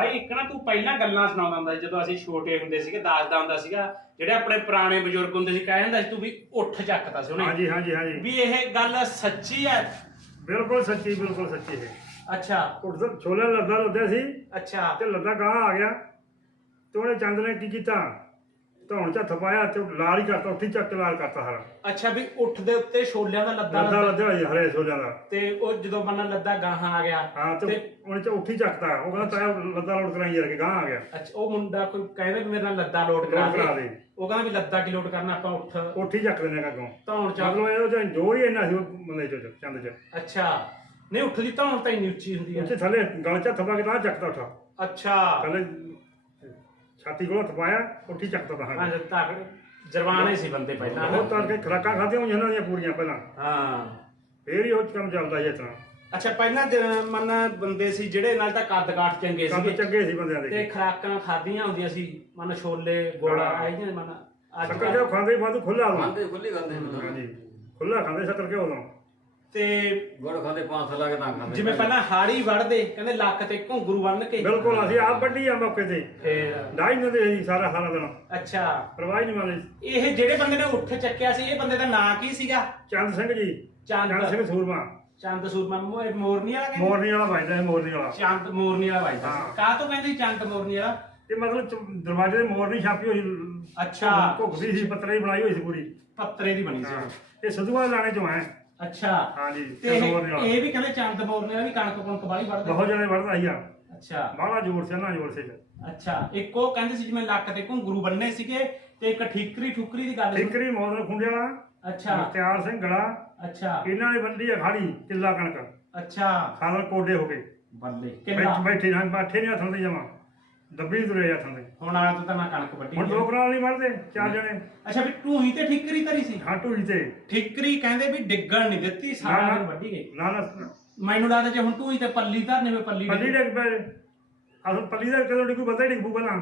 ਬਾਈ ਇੱਕ ਨਾ ਤੂੰ ਪਹਿਲਾਂ ਗੱਲਾਂ ਸੁਣਾਉਂਦਾ ਹੁੰਦਾ ਸੀ ਜਦੋਂ ਅਸੀਂ ਛੋਟੇ ਹੁੰਦੇ ਸੀਗੇ ਦੱਸਦਾ ਹੁੰਦਾ ਸੀਗਾ ਜਿਹੜੇ ਆਪਣੇ ਪੁਰਾਣੇ ਬਜ਼ੁਰਗ ਹੁੰਦੇ ਸੀ ਕਹਿੰਦਾ ਸੀ ਤੂੰ ਵੀ ਉੱਠ ਚੱਕਦਾ ਸੀ ਉਹਨੇ ਹਾਂਜੀ ਹਾਂਜੀ ਹਾਂਜੀ। ਵੀ ਇਹ ਗੱਲ ਸੱਚੀ ਹੈ? ਬਿਲਕੁਲ ਸੱਚੀ ਬਿਲਕੁਲ ਸੱਚੀ ਹੈ ਅੱਛਾ। ਉੱਠਦਾ ਛੋਲਾ ਲੱਦਾ ਲੱਦਿਆ ਸੀ ਅੱਛਾ। ਤੇ ਲੱਦਾ ਗਾਂ ਆ ਗਿਆ। ਤੇ ਉਹਨੇ ਚੰਦ ਨੇ ਕੀ ਕੀਤਾ? ਧੌਣ ਚ ਹੱਥ ਪਾਇਆ ਤੇ ਉਹ ਲਾਲ ਹੀ ਕਰਤਾ ਉੱਠੀ ਚੱਕ ਕੇ ਲਾਲ ਕਰਤਾ ਸਾਰਾ। ਅੱਛਾ ਵੀ ਉੱਠ ਦੇ ਉੱਤੇ ਛੋਲਿਆਂ ਦਾ ਲੱਦਾ ਲੱਦਾ ਲੱਦਾ ਲੱਦਿਆ ਹੋਇਆ ਹਰੇ ਛੋਲਿਆਂ ਦਾ। ਤੇ ਉਹ ਜਦੋਂ ਬੰਨਾ ਲੱਦਾ ਗਾਹਾਂ ਆ ਗਿਆ। ਹਾਂ ਤੇ ਉਹਨੇ ਚ ਉੱਠੀ ਚੱਕਤਾ। ਉਹ ਕਹਿੰਦਾ ਤਾਇਆ ਲੱਦਾ ਲੋਡ ਕਰਾਈ ਯਾਰ ਕੇ ਗਾਂ ਆ ਗਿਆ। ਅੱਛਾ ਉਹ ਮੁੰਡਾ ਕੋਈ ਕਹਿੰਦਾ ਵੀ ਮੇਰੇ ਨਾਲ ਲੱਦਾ ਲੋਡ ਕਰਾ ਲੋਡ ਕਰਾ ਦੇ। ਦੇ। ਉਹ ਕਹਿੰਦਾ ਵੀ ਲੱਦਾ ਕੀ ਲੋਡ ਕਰਨਾ ਆਪਾਂ ਉੱਠ। ਉੱਠੀ ਚੱਕ ਲੈਣੇ ਅੱਗੋਂ ਧੌਣ ਚ। ਮਤਲਬ ਇਹ ਉਹਦਾ ਜੋਰ ਹੀ ਇੰਨਾ ਸੀ ਉਹ ਬੰਦੇ ਚ ਚੰਦ ਚ। ਅੱਛਾ। ਨਹੀਂ ਉੱਠ ਦੀ ਧੌਣ ਤਾਂ ਇੰਨੀ ਉੱਚੀ ਹੁੰਦੀ ਹੈ ਉੱਥੇ ਥੱਲੇ ਗਲ ਚ ਹੱਥ ਪਾ ਕੇ ਤਾਂ ਚੱਕਦਾ ਉੱਠਾ। ਅੱਛਾ। ਥੱਲੇ ਛਾਤੀ ਕੋਲ ਹੱਥ ਪਾਇਆ ਉੱਠੀ ਚੱਕਦਾ ਤਾਂ ਹਾਂ ਜਰਵਾਣੇ ਸੀ ਬੰਦੇ ਪਹਿਲਾਂ ਬਹੁਤ ਤਰ ਕੇ ਖਰਾਕਾਂ ਖਾਧੀਆਂ ਹੋਈਆਂ ਇਹਨਾਂ ਦੀਆਂ ਪੂਰੀਆਂ ਪਹਿਲਾਂ। ਹਾਂ। ਫੇਰ ਹੀ ਉਹ ਕੰਮ ਚੱਲਦਾ ਜੇ ਤਾਂ ਅੱਛਾ ਪਹਿਲਾਂ ਜ- ਮੰਨ ਬੰਦੇ ਸੀ ਜਿਹੜੇ ਨਾਲ ਤਾਂ ਕੱਦ ਕਾਠ ਚੰਗੇ ਕੰਮ ਸੀਗੇ। ਚੰਗੇ ਸੀ ਬੰਦਿਆਂ ਤੇ ਦੇ ਖਰਾਕਾਂ ਖਾਧੀਆਂ ਹੁੰਦੀਆਂ ਸੀ ਮੰਨ ਛੋਲੇ ਗੋਲਾ ਹਾਂ। ਆਈਆਂ ਮੰਨ ਅੱਜ ਸ਼ੱਕਰ ਕੱਲ੍ਹ- ਕਿਉਂ ਖਾਂਦੇ ਹੀ ਵਾਧੂ ਖੁੱਲਾ ਉਦੋਂ। ਖਾਂਦੇ ਖੁੱਲੀ ਖਾਂਦੇ। ਹਾਂਜੀ। ਖੁੱਲਾ ਖਾਂਦੇ ਸ਼ੱਕਰ ਕਿਉਂ ਉਦੋਂ? ਤੇ ਗੁੜ ਖਾਂਦੇ ਪੰਜ ਸਾਲ ਲਾ ਕੇ ਤਾਂ ਖਾਂਦੇ। ਜਿਵੇਂ ਪਹਿਲਾਂ ਹਾੜੀ ਵੜਦੇ ਕਹਿੰਦੇ ਲੱਕ ਤੇ ਘੁੰਗਰੂ ਬੰਨ ਕੇ। ਬਿਲਕੁਲ ਅਸੀਂ ਆਪ ਵੱਡੀ ਆ ਮੌਕੇ ਤੇ। ਫੇਰ? ਡਾਈ ਨੇ ਦੇ ਸਾਰਾ ਸਾਰਾ ਦਿਨ। ਅੱਛਾ। ਪਰਵਾਹ ਨਹੀਂ ਮੰਨਦੇ ਇਹ ਜਿਹੜੇ ਬੰਦੇ ਨੇ ਉੱਠ ਚੱਕਿਆ ਸੀ ਇਹ ਬੰਦੇ ਦਾ ਨਾਂ ਕੀ ਸੀਗਾ? ਚੰਦ ਸਿੰਘ ਜੀ। ਚੰਦ। ਚੰਦ ਸਿੰਘ ਸੂਰਮਾ। ਚੰਦ ਸੂਰਮਾ ਮੋ- ਮੋਰਨੀ ਵਾਲਾ ਕਹਿੰਦੇ? ਮੋਰਨੀ ਵਾਲਾ ਵੱਜਦਾ ਹੈ ਮੋਰਨੀ ਵਾਲਾ। ਚੰਦ ਮੋਰਨੀ ਵਾਲਾ ਵੱਜਦਾ। ਸੀ ਕਾਹ ਤੋਂ ਕਹਿੰਦੇ ਚੰਦ ਮੋਰਨੀ ਵਾਲਾ? ਇਹ ਮਤਲਬ ਦਰਵਾਜ਼ੇ ਦੇ ਮੋਰਨੀ ਛਾਪੀ ਹੋਈ। ਅੱਛਾ। ਘੁੱਗਦੀ ਸੀ ਪੱਤਰੇ ਦੀ ਬਣਾਈ ਹੋਈ ਸੀ ਪੂਰੀ। ਪੱਤਰੇ ਦੀ ਬਣੀ ਸੀ। ਇਹ ਸਦੂਆ ਲਾਣੇ ਚੋਂ ਹੈ। ਅੱਛਾ। ਹਾਂਜੀ ਤੇ ਇਹ ਮੋਰਨੀ ਵਾਲਾ ਇਹ ਵੀ ਕਹਿੰਦੇ ਚੰਦ ਵਾਲਾ ਵੀ ਕਣਕ ਕੁਣਕ ਵਾਲੀ ਵੜਦਾ ਬਹੁਤ ਜਣੇ ਵੜਦਾ ਸੀ ਆ ਅੱਛਾ। ਬਾਹਲਾ ਜ਼ੋਰ ਸੀ ਨਾ ਜ਼ੋਰ ਸੀ। ਅੱਛਾ ਇੱਕ ਉਹ ਕਹਿੰਦੇ ਸੀ ਜਿਵੇਂ ਲੱਕ ਤੇ ਘੁੰਗਰੂ ਬੰਨੇ ਸੀਗੇ ਤੇ ਇੱਕ ਠੀਕਰੀ ਠੁਕਰੀ ਦੀ ਗੱਲ ਸੀ। ਠੀਕਰੀ ਮੌਦਨ ਖੁੰਡੇ ਵਾਲਾ ਅੱਛਾ। ਮੁਖਤਿਆਰ ਸਿੰਘ ਗੜਾ। ਅੱਛਾ। ਇਹਨਾਂ ਨੇ ਬੰਦੀ ਅਖਾੜੀ ਕਿੱਲਾ ਕਣਕ। ਅੱਛਾ। ਖਾਲਰ ਕੋਡੇ ਹੋ ਗਏ। ਬੱਲੇ ਬੈਠ ਕਿੰਨਾ? ਬੈਠੇ ਨਾ ਬਾਠੇ ਨਹੀਂ ਹੱਥਾਂ ਦੇ ਜਮਾ। ਦੱਬੀ ਤੁਰੇ ਹੱਥਾਂ ਦੇ ਹੁਣ ਆ ਤਾਂ ਮੈਂ ਕਣਕ ਵੱਢੀ ਹੁਣ ਦੋ ਕਰਾਲ ਨਹੀਂ ਵੜਦੇ ਚਾਰ ਜਣੇ। ਅੱਛਾ ਵੀ ਟੂਹੀ ਤੇ ਠੀਕਰੀ ਧਰੀ ਸੀ। ਹਾਂ ਢੂਈ ਤੇ। ਠੀਕਰੀ ਕਹਿੰਦੇ ਵੀ ਡਿੱਗਣ ਨਹੀਂ ਦਿੱਤੀ ਸਾਰਾ ਨਾ, ਦਿਨ। ਵੱਢੀ ਗਈ। ਨਾ ਨਾ। ਮੈਨੂੰ ਲੱਗਦਾ ਜੇ ਹੁਣ ਟੂਹੀ ਤੇ ਪੱਲੀ ਧਰਨੇ ਵੇ ਪੱਲੀ ਪੱਲੀ ਡਿੱਗ- ਡਿੱਗ ਪਏ। ਅਸਲ ਪੱਲੀ ਦਾ ਕਦੋਂ ਕੋਈ ਬੰਦਾ ਡਿੱਗ ਪਹਿਲਾਂ।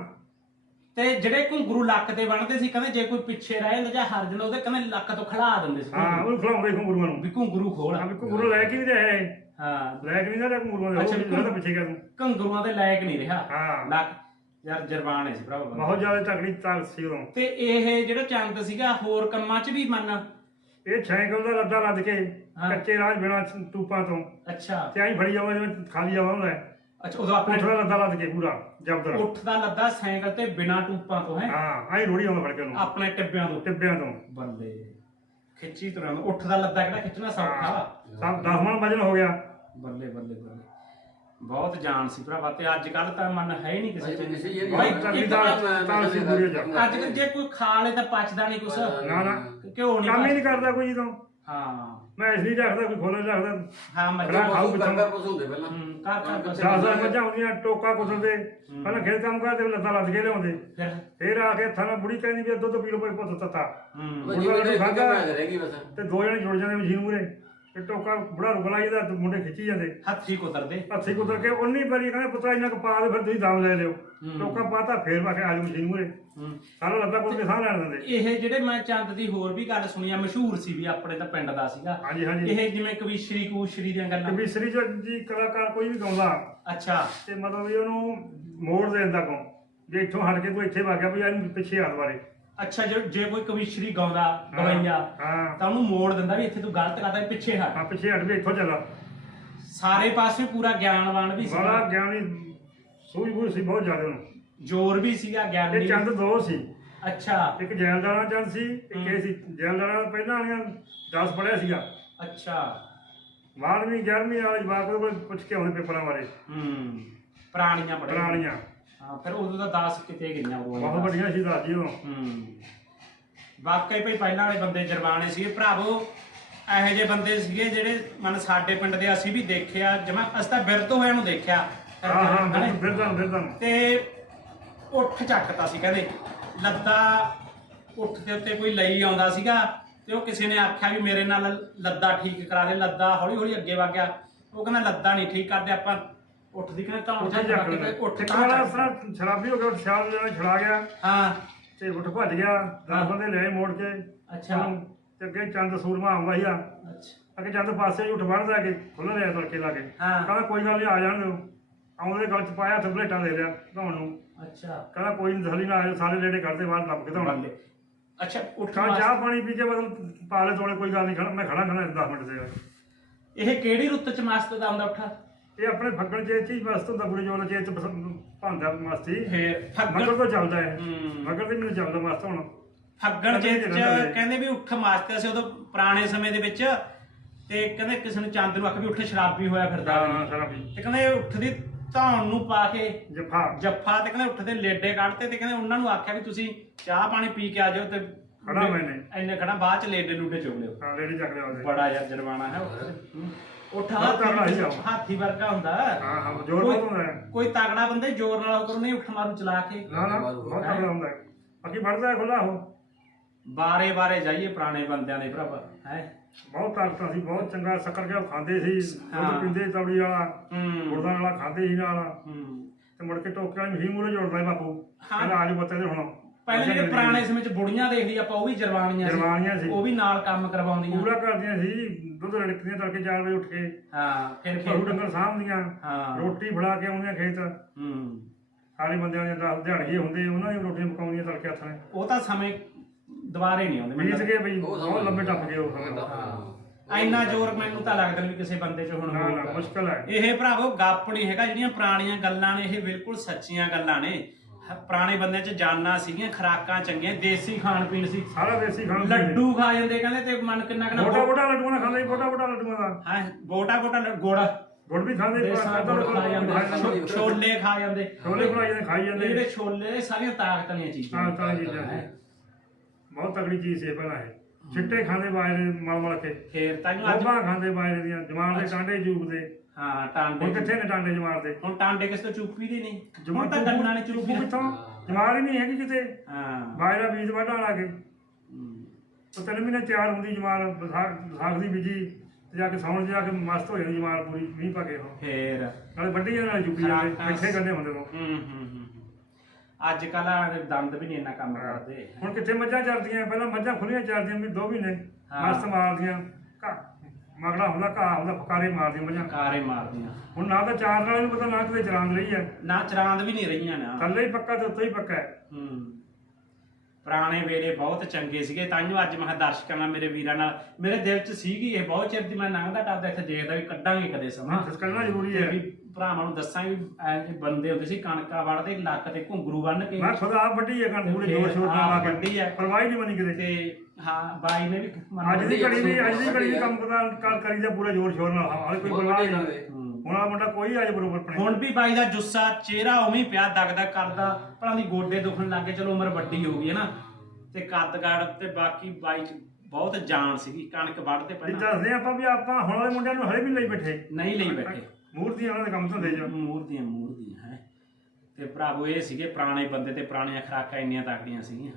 ਤੇ ਜਿਹੜੇ ਘੁੰਗਰੂ ਲੱਕ ਤੇ ਬਣਦੇ ਸੀ ਕਹਿੰਦੇ ਜੇ ਕੋਈ ਪਿੱਛੇ ਰਹਿ ਜਾਂਦਾ ਜਾਂ ਹਰ ਜਾਂਦਾ ਉਹਦੇ ਕਹਿੰਦੇ ਲੱਕ ਤੋਂ ਖੜਾ ਦਿੰਦੇ ਸੀ ਹਾਂ ਉਹ ਖਲਾਉਂਦੇ ਘੁੰਗਰੂਆਂ ਨੂੰ। ਵੀ ਘੁੰਗਰੂ ਖੋਲ। ਹਾਂ ਵੀ ਘੁੰਗਰੂ ਲੈ ਕੇ ਵੀ ਤੇ ਹੈ ਲੈ ਕੇ ਨਹੀਂ ਨਾ ਘੁੰਗਰੂਆਂ ਦੇ। ਅੱਛਾ, ਵੀ ਪਿੱਛੇ ਗਿਆ ਤੂੰ। ਘੁੰਗਰੂਆਂ ਦੇ ਲਾਇਕ ਨਹੀਂ ਰਿਹਾ। ਹਾਂ। ਲੱਕ ਯਾਰ ਜਰਬਾਨ ਸੀ ਭਰਾਵਾ। ਬਹੁਤ ਜ਼ਿਆਦਾ ਤਕੜੀ ਤਾਕਤ ਸੀ ਉਦੋਂ। ਤੇ ਇਹ ਜਿਹੜਾ ਚੰਦ ਸੀਗਾ ਹੋਰ ਕੰਮਾਂ 'ਚ ਵੀ ਮੰਨ? ਇਹ ਸਾਈਕਲ ਦਾ ਲੱਦਾ ਲੱਦ ਕੇ ਹਾਂ। ਕੱਚੇ ਰਾਜ ਬਿਨਾ ਟੂਪਾਂ ਤੋਂ। ਅੱਛਾ। ਤੇ ਆਈ ਫੜੀ ਜਾਵਾ ਜਿਵੇਂ ਖਾਲੀ ਜਾਵਾ ਹੁੰਦਾ ਹੈ। ਅੱਛਾ ਉਦੋਂ ਆਪਣੇ ਉਠਦਾ ਲੱਦਾ ਲੱਦ ਕੇ ਪੂਰਾ ਜਬਦਰ ਉੱਠ ਦਾ ਲੱਦਾ ਸਾਈਕਲ ਤੇ ਬਿਨਾ ਟੂਪਾਂ ਤੋਂ ਹੈ? ਹਾਂ ਆਈ ਰੋੜੀ ਆਉਂਦਾ ਫੜ ਕੇ ਉਹਨੂੰ। ਆਪਣੇ ਟਿੱਬਿਆਂ ਤੋਂ। ਟਿੱਬਿਆਂ ਤੋਂ। ਬੱਲੇ। ਖਿੱਚੀ ਤੁਰਾਂ ਉੱਠ ਦਾ ਲੱਦਾ ਕਿਹੜਾ ਖਿੱਚਣਾ ਸੌਖਾ ਵਾ। ਸਭ 10 ਮਣ ਵਜਨ ਹੋ ਗਿਆ। ਬੱਲੇ ਬੱਲੇ ਬੱਲੇ। ਬਹੁਤ ਜਾਨ ਸੀ ਭਰਾਵਾ ਤੇ ਅੱਜ ਕੱਲ ਤਾਂ ਮਨ ਹੈ ਹੀ ਨਹੀਂ ਕਿਸੇ ਚ ਤਕੜੀ ਇੱਕ ਤਾਂ। ਸੀ ਪੂਰੀ ਜਾ ਅੱਜ ਕੱਲ ਜੇ ਕੋਈ ਖਾ ਲੇ ਤਾਂ ਪਚਦਾ ਨਹੀਂ ਕੁਛ। ਨਾ ਨਾ। ਕਿਉਂ ਨਹੀਂ ਕੰਮ ਹੀ? ਨਹੀਂ ਕਰਦਾ ਕੋਈ ਜਦੋਂ। ਹਾਂ। ਮੈਂ ਇਸ ਰੱਖਦਾ ਕੋਈ ਖੋਲਾ ਰੱਖਦਾ। ਹਾਂ ਮੱਝਾਂ ਪਿੱਛੋਂ। ਕਰ ਪਸ਼ੂ ਹੁੰਦੇ ਪਹਿਲਾਂ ਹੂੰ, ਘਰ ਘਰ ਬਸ ਦਸ ਮੱਝਾਂ ਹੁੰਦੀਆਂ ਟੋਕਾ ਕੁੱਟਦੇ ਪਹਿਲਾਂ ਖੇਤ ਕੰਮ ਕਰਦੇ ਲੱਤਾਂ ਲੱਦ ਕੇ ਲਿਆਉਂਦੇ। ਫਿਰ? ਆ ਕੇ ਥਾਣਾ ਬੁੜੀ ਕਹਿੰਦੀ ਵੀ ਦੁੱਧ ਪੀ ਲਓ ਭਾਈ ਪੁੱਤ ਤੱਤਾ। ਹੂੰ। ਉਹ ਦੇ ਖਾਂਦਾ ਤੇ ਦੋ ਜਣੇ ਜੁੜ ਜਾਂਦੇ ਮਸ਼ੀਨ ਮੂਰੇ ਤੇ ਟੋਕਾ ਬੁੜਾ ਲਾਈਦਾ ਤੇ ਮੁੰਡੇ ਖਿੱਚੀ ਜਾਂਦੇ। ਹੱਥੀ ਕੁਤਰਦੇ ਹੱਥੀ ਕੁੱਤਰ ਕੇ ਉਨੀ ਵਾਰੀ ਕਹਿੰਦੇ ਪੁੱਤਰਾ ਇੰਨਾ ਕੁ ਪਾ ਦੇ ਫਿਰ ਤੁਸੀਂ ਦਮ ਲੈ ਲਿਓ। ਟੋਕਾ ਪਾਤਾ ਫੇਰ ਪਾ ਕੇ ਆਜੂ ਮਸ਼ੀਨ ਮੂਰੇ ਹੂੰ। ਸਾਰਾ ਲੱਤਾਂ ਕੋਲ ਕੇ ਸਾਹ ਲੈਣ ਦਿੰਦੇ। ਇਹ ਜਿਹੜੇ ਮੈਂ ਚੰਦ ਦੀ ਹੋਰ ਵੀ ਗੱਲ ਸੁਣੀ ਆ ਮਸ਼ਹੂਰ ਸੀ ਵੀ ਆਪਣੇ ਤਾਂ ਪਿੰਡ ਦਾ ਸੀਗਾ। ਹਾਂਜੀ ਹਾਂਜੀ। ਇਹ ਜਿਵੇਂ ਕਵੀਸ਼ਰੀ ਕੂਸ਼ਰੀ ਦੀਆਂ ਗੱਲਾਂ। ਤੇ ਮਿਸਰੀ ਜੋ ਜੀ ਕਲਾਕਾਰ ਕੋਈ ਵੀ ਗਾਉਂਦਾ ਅੱਛਾ। ਤੇ ਮਤਲਬ ਵੀ ਉਹਨੂੰ ਮੋੜ ਦੇ ਦਿੰਦਾ ਕੋ ਜੇ ਇੱਥੋਂ ਹਟ ਕੇ ਕੋਈ ਇੱਥੇ ਵਗ ਗਿਆ ਵੀ ਇਹਨੂੰ ਪਿੱਛੇ ਆ ਦੁਬਾਰੇ ਅੱਛਾ ਜੇ ਜੇ ਕੋਈ ਕਵੀਸ਼ਰੀ ਗਾਉਂਦਾ ਗਵਈਆ ਹਾਂ। ਤਾਂ ਉਹਨੂੰ ਮੋੜ ਦਿੰਦਾ ਵੀ ਇੱਥੇ ਤੂੰ ਗਲਤ ਕਰਦਾ ਪਿੱਛੇ ਹਟ। ਆ ਪਿੱਛੇ ਹਟ ਵੀ ਇੱਥੋਂ ਚੱਲਾ। ਸਾਰੇ ਪਾਸੇ ਪੂਰਾ ਗਿਆਨਵਾਨ ਵੀ ਬੜਾ ਸੀਗਾ ਗਿਆਨੀ ਸੂਝ ਬੂਝ ਸੀ ਬਹੁਤ ਜ਼ਿਆਦਾ ਉਹਨੂੰ। ਜ਼ੋਰ ਵੀ ਸੀਗਾ ਗਿਆਨੀ ਇਹ ਚੰਦ ਦੋ ਸੀ। ਅੱਛਾ। ਇੱਕ ਜੈਲਦਾਰਾਂ ਚੰਦ ਸੀ ਇੱਕ ਇਹ ਸੀ। ਜੈਲਦਾਰਾਂ ਦਾ ਪਹਿਲਾਂ ਵਾਲੀਆਂ 10 ਪੜਿਆ ਸੀਗਾ। ਅੱਛਾ। 12ਵੀਂ 11ਵੀਂ ਵਾਲੇ ਜਵਾਕ ਕੋਲ ਪੁੱਛ ਕੇ ਆਉਂਦੇ ਪੇਪਰਾਂ ਬਾਰੇ। ਹੂੰ। ਪੁਰਾਣੀਆਂ ਬੜੀਆਂ ਪੁਰਾਣੀਆਂ। ਹਾਂ ਫਿਰ ਉਦੋਂ ਤਾਂ 10 ਕਿਤੇ ਗਈਆਂ ਉਦੋਂ ਬਹੁਤ ਵੱਡੀਆਂ ਸੀ ਦਾਦੀ ਉਹ। ਹੂੰ। ਵਾਕਈ ਭਈ ਪਹਿਲਾਂ ਵਾਲੇ ਬੰਦੇ ਜਰਵਾਣੇ ਸੀਗੇ ਭਰਾਵੋ ਇਹੋ ਜਿਹੇ ਬੰਦੇ ਸੀਗੇ ਜਿਹੜੇ ਮਨ ਸਾਡੇ ਪਿੰਡ ਦੇ ਅਸੀਂ ਵੀ ਦੇਖਿਆ ਜਮਾ ਅਸੀਂ ਤਾਂ ਬਿਰਧ ਹੋਇਆਂ ਨੂੰ ਦੇਖਿਆ। ਹਾਂ ਹਾਂ ਹਨਾ? ਬਿਰਦਾਂ ਬਿਰਦਾਂ ਤੇ ਉੱਠ ਚੱਕਤਾ ਸੀ ਕਹਿੰਦੇ। ਲੱਦਾ ਉੱਠ ਦੇ ਉੱਤੇ ਕੋਈ ਲਈ ਆਉਂਦਾ ਸੀਗਾ ਤੇ ਉਹ ਕਿਸੇ ਨੇ ਆਖਿਆ ਵੀ ਮੇਰੇ ਨਾਲ ਲੱਦਾ ਠੀਕ ਕਰਾ ਦੇ ਲੱਦਾ ਹੌਲੀ ਹੌਲੀ ਅੱਗੇ ਵਗ ਗਿਆ। ਉਹ ਕਹਿੰਦਾ ਲੱਦਾ ਨਹੀਂ ਠੀਕ ਕਰਦੇ ਆਪਾਂ ਉੱਠਦੀ ਕਹਿੰਦੇ ਧੌਣ ਉੱਠੀ ਚੱਕ ਚੱਕ ਕੇ। ਲੈ ਉੱਠ ਇੱਕ ਤਾਂ ਵਾਰ ਚੱਕ। ਉਸ ਤਰ੍ਹਾਂ ਸ਼ਰਾਬੀ ਹੋ ਗਿਆ ਸ਼ਾਲ ਜਿਹੜਾ ਛੜਾ ਗਿਆ। ਹਾਂ। ਤੇ ਉੱਠ ਭੱਜ ਗਿਆ। ਹਾਂ। ਦਸ ਬੰਦੇ ਲਿਆਏ ਮੋੜ ਕੇ। ਅੱਛਾ। ਉਹਨੂੰ ਤੇ ਅੱਗੇ ਚੰਦ ਸੂਰਮਾ ਆਉਂਦਾ ਸੀਗਾ। ਅੱਛਾ। ਅੱਗੇ ਚੰਦ ਪਾਸੇ ਹੀ ਉੱਠ ਵੜਦਾ ਕਿ ਖੁੱਲ ਰਿਹਾ ਤੜਕੇ ਲਾ ਕੇ। ਹਾਂ। ਕਹਿੰਦਾ ਕੋਈ ਗੱਲ ਨਹੀਂ ਆ ਜਾਣ ਦਿਓ। ਆਉਂਦੇ ਗੱਲ ਚ ਪਾਇਆ ਤੇ ਪਲੇਟਾਂ ਦੇ ਲਿਆ ਧੌਣ ਨੂੰ। ਅੱਛਾ। ਕਹਿੰਦਾ ਕੋਈ ਨਹੀਂ ਥਲੀ ਨਾ ਆਇਓ ਸਾਰੇ ਲੇੜੇ ਕੱਢਦੇ ਬਾਹਰ ਲੱਭ ਕੇ ਧੌਣ ਬੰਦੇ ਅੱਛਾ ਉੱਠ ਕਾ ਚਾਹ ਪਾਣੀ ਪੀ ਕੇ ਬਸ ਪਾਲੇ ਤੋਲੇ ਕੋਈ ਗੱਲ ਨਹੀਂ ਖੜਾ ਮੈਂ ਖੜਾ ਖੜਾ 10 ਮਿੰਟ ਦੇ ਇਹ ਕਿਹੜੀ ਰੁੱਤ ਚ ਮਸਤ ਦਾ ਆਉਂਦਾ ਉੱਠਾ? ਇਹ ਆਪਣੇ ਫੱਗਣ ਚ ਇਹ ਚੀਜ਼ ਵਸਤ ਹੁੰਦਾ ਬੁਰੇ ਜੋਲ ਚ ਇਹ ਚ ਭਾਂਦਾ ਮਸਤੀ ਫੇਰ ਮਗਰ ਫੱਗਣ ਤੋਂ ਚੱਲਦਾ ਹੈ ਹੂੰ। ਮਗਰ ਤੇ ਮੈਨੂੰ ਚੱਲਦਾ ਮਸਤ ਹੁਣ। ਫੱਗਣ ਚੇਤ ਚ। ਕਹਿੰਦੇ ਵੀ ਉੱਠ ਮਾਸਤੇ ਸੀ ਉਦੋਂ ਪੁਰਾਣੇ ਸਮੇਂ ਦੇ ਵਿੱਚ ਤੇ ਕਹਿੰਦੇ ਕਿਸੇ ਨੂੰ ਚੰਦ ਨੂੰ ਆਖ ਵੀ ਉੱਠ ਸ਼ਰਾਬੀ ਹੋਇਆ ਫਿਰਦਾ। ਹਾਂ ਸਾਰਾ ਵੀ ਤੇ ਕਹਿੰਦੇ ਉੱਠ ਦੀ ਧੌਣ ਨੂੰ ਪਾ ਕੇ ਜਫਾ। ਜੱਫਾ ਤੇ ਕਹਿੰਦੇ ਉੱਠ ਦੇ ਲੇਡੇ ਕੱਢਤੇ ਤੇ ਕਹਿੰਦੇ ਉਹਨਾਂ ਨੂੰ ਆਖਿਆ ਵੀ ਤੁਸੀਂ ਚਾਹ ਪਾਣੀ ਪੀ ਕੇ ਆ ਜਾਓ ਤੇ ਖੜਾ ਮੈਨੇ। ਇੰਨੇ ਖੜਾ ਬਾਅਦ ਚ ਲੇਡੇ ਲੂਡੇ ਚੁਗ ਲਿਓ। ਹਾਂ ਲੇਡੀ ਚੱਕ ਲਿਆ ਉਹਦੇ। ਬੜਾ ਯਾਰ ਜਰਵਾਨਾ ਹੈ ਬਹੁਤ ਸੀ ਉਹ। ਹਾਥੀ ਵਰਗਾ ਹੁੰਦਾ। ਹਾਂ ਹਾਂ ਜ਼ੋਰ ਕੋਈ- ਬਹੁਤ ਹੁੰਦਾ ਹੈ। ਕੋਈ ਤਗੜਾ ਬੰਦਾ ਹੀ ਜ਼ੋਰ ਨਾਲ ਕਰੂ ਨਹੀਂ ਉੱਠ ਮਾਰੂ ਚਲਾ ਕੇ। ਨਾ ਨਾ ਬਹੁਤ ਤਗੜਾ ਹੁੰਦਾ ਹੈ। ਬਾਕੀ ਵੱਢਦਾ ਹੈ ਖੁੱਲਾ ਉਹ ਬਾਰੇ ਬਾਰੇ ਜਾਈਏ ਪੁਰਾਣੇ ਬੰਦਿਆਂ ਦੇ ਭਰਾਵਾ ਹੈ। ਬਹੁਤ ਤਾਕਤਾਂ ਸੀ ਬਹੁਤ ਚੰਗਾ ਸ਼ੱਕਰ ਗਿਆ ਖਾਂਦੇ ਸੀ। ਹਾਂ। ਦੁੱਧ ਪੀਂਦੇ ਤੌੜੀ ਵਾਲਾ ਹੂੰ। ਗੁਰਦਾਂ ਵਾਲਾ ਖਾਂਦੇ ਸੀ ਨਾਲ। ਹੂੰ। ਤੇ ਮੁੜ ਕੇ ਟੋਕੇ ਵਾਲੀ ਮਸ਼ੀਨ ਮੂਰੇ ਜੋੜਦਾ ਸੀ ਬਾਪੂ। ਹਾਂ। ਕਹਿੰਦਾ ਆਜ ਬੱਤੇ ਦੇ ਹੁਣ। ਪਹਿਲੇ ਜਿਹੜੇ ਪੁਰਾਣੇ ਸਮੇਂ ਚ ਬੁੜੀਆਂ ਦੇਖਦੀ ਆਪਾਂ ਉਹ ਵੀ ਜਰਵਾਣੀਆਂ ਜਰਵਾਣੀਆਂ ਸੀ। ਉਹ ਵੀ ਨਾਲ ਕੰਮ ਕਰਵਾਉਂਦੀਆਂ। ਪੂਰਾ ਕਰਦੀਆਂ ਸੀ। ਦੁੱਧ ਰੜਕਦੀਆਂ ਤੜਕੇ 4 ਵਜੇ ਉੱਠ ਕੇ ਹਾਂ ਫਿਰ ਪਸ਼ੂ ਖੇਤ ਡੰਗਰ ਸਾਂਭਦੀਆਂ ਹਾਂ ਰੋਟੀ ਫੜਾ ਕੇ ਆਉਂਦੀਆਂ ਖੇਤ ਹੂੰ ਸਾਰੇ ਬੰਦਿਆਂ ਦੇ ਦਸ ਦਿਹਾੜੀਏ ਹੁੰਦੇ ਉਹਨਾਂ ਦੀਆਂ ਰੋਟੀਆਂ ਪਕਾਉਂਦੀਆਂ ਤੜਕੇ ਹੱਥਾਂ ਨੇ ਉਹ ਤਾਂ ਸਮੇਂ ਦੁਬਾਰੇ ਨਹੀਂ ਆਉਂਦੇ ਮੈਨੂੰ ਬੀਤ ਗਏ ਬਈ ਉਹ ਬਹੁਤ ਲੰਬੇ ਟੱਪ ਗਏ ਉਹ ਸਮੇਂ। ਹਾਂ। ਇੰਨਾ ਜ਼ੋਰ ਮੈਨੂੰ ਤਾਂ ਲੱਗਦਾ ਨੀ ਵੀ ਕਿਸੇ ਬੰਦੇ 'ਚ ਹੁਣ ਨਾ ਨਾ ਹੋਊਗਾ। ਮੁਸ਼ਕਲ ਹੈ ਇਹ ਭਰਾਵੋ ਗੱਪ ਨਹੀਂ ਹੈਗਾ ਜਿਹੜੀਆਂ ਪੁਰਾਣੀਆਂ ਗੱਲਾਂ ਨੇ ਇਹ ਬਿਲਕੁਲ ਸੱਚੀਆਂ ਗੱਲਾਂ ਨੇ ਪੁਰਾਣੇ ਬੰਦਿਆਂ 'ਚ ਜਾਨਾਂ ਸੀਗੀਆਂ ਖਰਾਕਾਂ ਚੰਗੀਆਂ ਦੇਸੀ ਖਾਣ ਪੀਣ ਸੀ। ਸਾਰਾ ਦੇਸੀ ਖਾਣ ਲੱਡੂ ਖਾ ਜਾਂਦੇ ਕਹਿੰਦੇ ਤੇ ਮਨ ਕਿੰਨਾ ਕਿੰਨਾ ਮੋਟਾ ਲੱਡੂਆਂ ਦਾ ਖਾਂਦੇ ਮੋਟਾ ਮੋਟਾ ਲੱਡੂਆਂ ਦਾ। ਹਾਂ ਗੋਟਾ ਲ- ਗੁੜ। ਗੁੜ ਵੀ ਖਾਂਦੇ ਲੱਡੂ ਖਾ ਜਾਂਦੇ ਛੋਲੇ ਖਾ ਜਾਂਦੇ। ਛੋਲੇ ਖਾਈ ਜਾਂਦੇ। ਜਿਹੜੇ ਛੋਲੇ ਸਾਰੀਆਂ ਤਾਕਤ ਵਾਲੀਆਂ ਚੀਜ਼ਾਂ ਤਾਕਤ ਵਾਲੀਆਂ ਚੀਜ਼ਾਂ ਹੈਂ। ਬਹੁਤ ਤਗੜੀ ਚੀਜ਼ ਸੀ ਪਹਿਲਾਂ ਇਹ। ਚਿੱਟੇ ਖਾਂਦੇ ਬਾਜਰੇ ਮਲ ਮਲ ਕੇ। ਫੇਰ ਤਾਂ ਅੱਜ ਖਾਂਦੇ ਬਾਜਰੇ ਦੀਆਂ ਜਮਾਨ ਦੇ ਟਾਂਡੇ ਜੂਬਦੇ ਹਾਂ ਟਾਂਡੇ ਹੁਣ ਕਿੱਥੇ ਨੇ ਟਾਂਡੇ ਜਮਾਰ ਦੇ ਹੁਣ ਟਾਂਡੇ ਕਿਸ ਤੋਂ ਚੁੱਪੀ ਦੀ ਨਹੀਂ ਜਮਾਰ ਹੁਣ ਤਾਂ ਗੰਨਾ ਨੇ ਚੁੱਪੀ ਕਿੱਥੋਂ ਜਮਾਰ ਹੀ। ਨਹੀਂ ਹੈਗੀ ਕਿਤੇ। ਹਾਂ। ਬਾਜਰਾ ਬੀਜ ਵੱਢਣ ਲਾ ਕੇ। ਹਮ। ਉਹ ਤਿੰਨ ਮਹੀਨੇ ਤਿਆਰ ਹੁੰਦੀ ਜਮਾਰ ਵਿਸਾਖ ਵਿਸਾਖ ਦੀ ਬੀਜੀ ਤੇ ਜਾ ਕੇ ਸੌਣ 'ਚ ਜਾ ਕੇ ਮਸਤ ਹੋ ਜਾਂਦੀ ਜਮਾਰ ਪੂਰੀ ਮੀਂਹ ਪਾ ਕੇ ਉਹ। ਫੇਰ। ਨਾਲੇ ਵੱਢੀ ਜਾਂਦੇ ਨਾਲ ਚੁੱਪੀ ਜਾਂਦੇ ਖੁਰਾਕਾਂ- ਮਿੱਠੇ ਗੰਨੇ ਹੁੰਦੇ ਤੋਂ ਹੂੰ ਹੂੰ ਹੂੰ ਅੱਜ ਕੱਲ ਦੰਦ ਵੀ ਨਹੀਂ ਇੰਨਾ ਕੰਮ ਕਰਦੇ। ਹੁਣ ਕਿੱਥੇ ਮੱਝਾਂ ਚਰਦੀਆਂ ਪਹਿਲਾਂ ਮੱਝਾਂ ਖੁੱਲੀਆਂ ਚਰਦੀਆਂ ਵੀ 2 ਮਹੀਨੇ ਹਾਂ। ਮਸਤ ਮਾਰਦੀਆਂ। ਮਗੜਾ ਹੁੰਦਾ ਘਾਹ ਹੁੰਦਾ ਫਕਾਰੇ ਮਾਰਦੀਆਂ ਮੱਝਾਂ। ਕਾਰੇ ਮਾਰਦੀਆਂ। ਹੁਣ ਨਾ ਤਾਂ ਚਾਰ ਨਾਲ ਨੂੰ ਪਤਾ ਨਾ ਕਿਤੇ ਚਰਾਂਦ ਰਹੀ ਹੈ। ਨਾ ਚਰਾਂਦ ਵੀ ਨਹੀਂ ਰਹੀਆਂ ਨਾ। ਥੱਲੇ ਹੀ ਪੱਕਾ ਤੇ ਉੱਤੇ ਹੀ ਪੱਕਾ ਹੈ। ਹੂੰ। ਪੁਰਾਣੇ ਵੇਲੇ ਬਹੁਤ ਚੰਗੇ ਸੀਗੇ ਤਾਂਹੀਓ ਅੱਜ ਮੈਂ ਦਰਸ਼ਕਾਂ ਨਾਲ ਮੇਰੇ ਵੀਰਾਂ ਨਾਲ ਮੇਰੇ ਦਿਲ 'ਚ ਸੀਗੀ ਇਹ ਬਹੁਤ ਚਿਰ ਦੀ ਮੈਂ ਲੰਘਦਾ ਟੱਪਦਾ ਇੱਥੇ ਦੇਖਦਾ ਵੀ ਕੱਢਾਂਗੇ ਕਦੇ ਸਮਾਂ। ਕਰਨਾ ਜ਼ਰੂਰੀ ਤੇ ਹੈ ਵੀ ਭਰਾਵਾਂ ਨੂੰ ਦੱਸਾਂਗੇ ਵੀ ਐ ਜੇ ਬੰਦੇ ਹੁੰਦੇ ਸੀ ਕਣਕਾਂ ਵੜਦੇ ਲੱਕ ਤੇ ਘੁੰਗਰੂ ਬੰਨ ਕੇ। ਮੈਂ ਖੁਦ ਆਪ ਵੱਡੀ ਹੈ ਕਣ ਪੂਰੇ ਜੋਰ ਸ਼ੋਰ ਨਾਲ ਲਾ ਆਪ ਵੱਢੀ ਹੈ। ਕੇ ਪਰਵਾਹੀ ਨਹੀਂ ਬਣੀ ਕਿਤੇ। ਤੇ ਹਾਂ ਬਾਈ ਨੇ ਵੀ ਮੰਨ ਅੱਜ ਦੀ ਘੜੀ ਵੀ ਅੱਜ ਦੀ ਘੜੀ ਵੀ ਕੰਮ ਕਰਦਾ ਕਰ ਕਰੀਦਾ ਪੂਰਾ ਜੋਰ ਸ਼ੋਰ ਨਾਲ। ਹਾਲੇ ਕੋਈ ਪਰਵਾਹ ਨਹੀਂ। ਹੁਣ ਆ ਮੁੰਡਾ ਕੋਈ ਅੱਜ ਬਰੋਬਰ ਪਣੇ ਹੁਣ ਵੀ ਬਾਈ ਦਾ ਜੁੱਸਾ ਚਿਹਰਾ ਉਵੇਂ ਹੀ ਪਿਆ ਦਗਦਾ ਕਰਦਾ। ਭਲਾ ਦੀ ਗੋਡੇ ਦੁਖਣ ਲੱਗੇ ਚਲੋ ਉਮਰ ਵੱਡੀ ਹੋ ਗਈ ਹੈ ਨਾ। ਤੇ ਕੱਦਗੜ ਤੇ ਬਾਕੀ ਬਾਈ ਚ ਬਹੁਤ ਜਾਨ ਸੀਗੀ ਕਣਕ ਵੱਢਦੇ ਪਹਿਲਾਂ। ਦੱਸਦੇ ਆਪਾਂ ਵੀ ਆਪਾਂ ਹੁਣ ਵਾਲੇ ਮੁੰਡਿਆਂ ਨੂੰ ਹਲੇ ਵੀ ਲਈ ਬੈਠੇ। ਨਹੀਂ ਲਈ ਬੈਠੇ। ਮੂਰਤੀਆਂ ਉਹਨਾਂ ਦੇ ਕੰਮ ਧੰਦੇ ਚ। ਮੂਰਤੀਆਂ ਦੀਆਂ ਮੂਰ ਦੀਆਂ ਹੈ। ਤੇ ਭਰਾਵੋ ਇਹ ਸੀਗੇ ਪੁਰਾਣੇ ਬੰਦੇ ਤੇ ਪੁਰਾਣੀਆਂ ਖਰਾਕਾਂ ਇੰਨੀਆਂ ਤਾਕੜੀਆਂ ਸੀਗੀਆਂ।